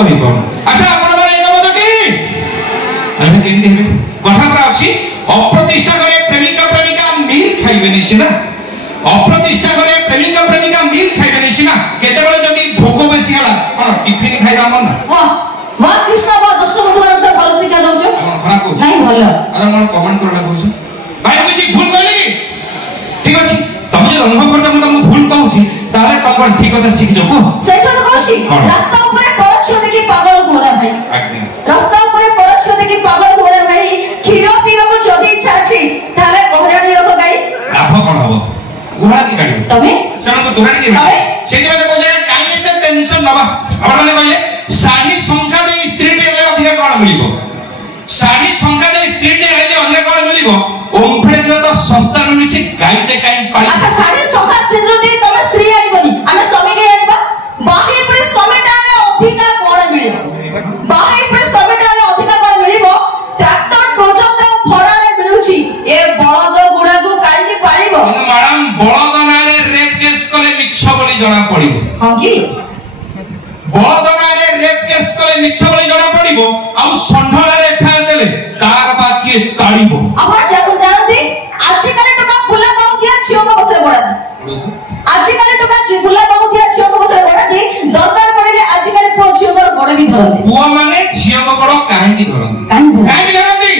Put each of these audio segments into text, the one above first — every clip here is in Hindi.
कहि कोन अच्छा आपण माने एकमत की अबे केंदी हेबे कथा पर अछि अप्रतिष्ठा करे प्रेमिका प्रेमिका मील खाइबेनी सिना अप्रतिष्ठा करे प्रेमिका प्रेमिका मील खाइबेनी सिना केते बेले जदी भोक बेसी हला कोन टिफिन खाइबा मन ना वाह कृष्ण बा दर्शक बंधुवर तो भल शिक्षा दउछ खराब को नहीं भल अरे मन कमेंट करला कहू भाई मुझे भूल कहली ठीक अछि तमे जे अनुभव करता म भूल कहूची ताले तम ठीक कथा सीख जो को सेठो तो कहूची रास्ता ऊपर परछ देखि पागल गोरा भाई आज्ञा रास्ता ऊपर परछ देखि पागल गोरा भाई क्षीर पीबा को जदी इच्छा अछि ताले कहरानी लोक गाई लाभ कोन हबो गुहाळा की गाडी तमे सण को दुराणी के सेति माने कहले काई एते टेंशन नबा आपण माने कहले साही संख्या दे स्त्री टे अधिक कोन मिलिबो साही संख्या दे स्त्री टे आइले अन्य कोन मिलिबो ओमफळे तो सस्ता न मिछि गाईटे काई पाली अच्छा साही संख्या सिंद्र दे तमे स्त्री आइबनी हमें स्वामी के आइबा बाही पर स्वामीटा ने अधिक कोन मिलिबो बाही पर स्वामीटा ने अधिक कोन मिलिबो ट्रैक्टर प्रोजेक्ट फड़ा रे मिलुची ए बळद गुडा को काई के पाइबो मैडम बळद नारे रेप केस कले मिछ बोली जणा पड़िबो हां की बळद नारे रेप केस कले मिछ बोली जणा पड़िबो आ संढला रे एफआईआर देले तार बाकी ताळिबो आपण जाको जानती आजि काले टका फुला बाउदिया छियो को बसे गोडाती आजि काले टका फुला बाउदिया छियो को बसे गोडाती दरकार पड़िले आजि काले पुओ छियो को गोड भी धरती पुओ माने छियो को गोड काहे की धरती धरती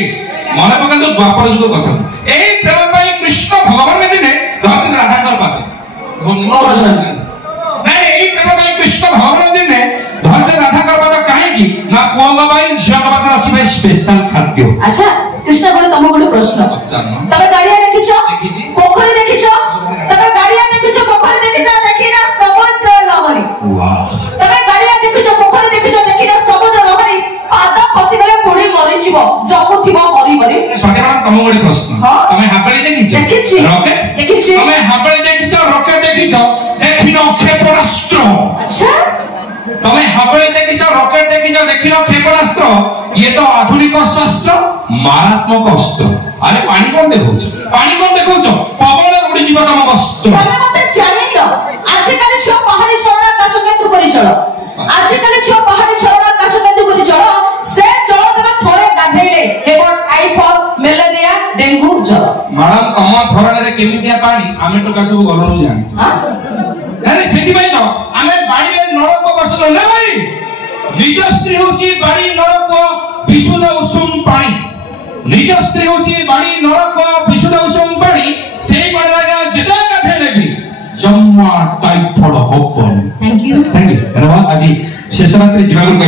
मन पकंतु द्वापर जुग कथा एई प्रेम पई कृष्ण भगवान में दिने धरती राधा कर पाते नहीं एई प्रेम पई कृष्ण भगवान में दिने धरती राधा कर पाते काहे की ना पुओ मोबाइल छियो को बात अछि भाई स्पेशल खाद्य अच्छा कृष्ण बोले तम गोटे प्रश्न अच्छा तमे गाड़िया देखिछो देखिछि पोखरी देखिछो तमे गाड़िया देखिछो पोखरी देखिछो देखिना समुद्र लहरी वाह तमे गाड़िया देखिछो पोखरी देखिछो देखिना समुद्र लहरी पाद खसी गले पुडी मरि जीवो जको थिबो हरि मरि सके मैडम तम गोटे प्रश्न तमे हाबळी देखिछो देखिछि रॉकेट देखिछि तमे हाबळी देखिछो रॉकेट देखिछो देखिनो क्षेपणास्त्र अच्छा तमे हाबळे देखिछो रॉकेट देखिछो देखिनो क्षेपणास्त्र ये तो आधुनिक शस्त्र मारात्मक अस्त्र अरे पानी कोन देखौछ पवन उड़ी जीव तम वस्त्र तमे मते जानिलो आजि काले छो पहाड़ी झरना काछ केतु करी चलो आजि काले छो पहाड़ी झरना काछ केतु करी चलो से जल तमे थोड़े गाधेले हेबो टाइफॉइड मलेरिया डेंगू जल मैडम तम धरणे रे केमितिया पानी आमे टका सब गलनु जानि हां अरे सेति भाई तो आमे बाड़ी रे नरक बसलो ना भाई निज स्त्री होची बाड़ी नरक विशुद्ध उषुम पानी निज स्त्री होची बाड़ी नरक विशुद्ध उषुम पानी सेई पानी राजा जेदा गाधेले भी जम्मा टाइफॉइड होबन थैंक यू धन्यवाद आज शेष रात्रि जीवन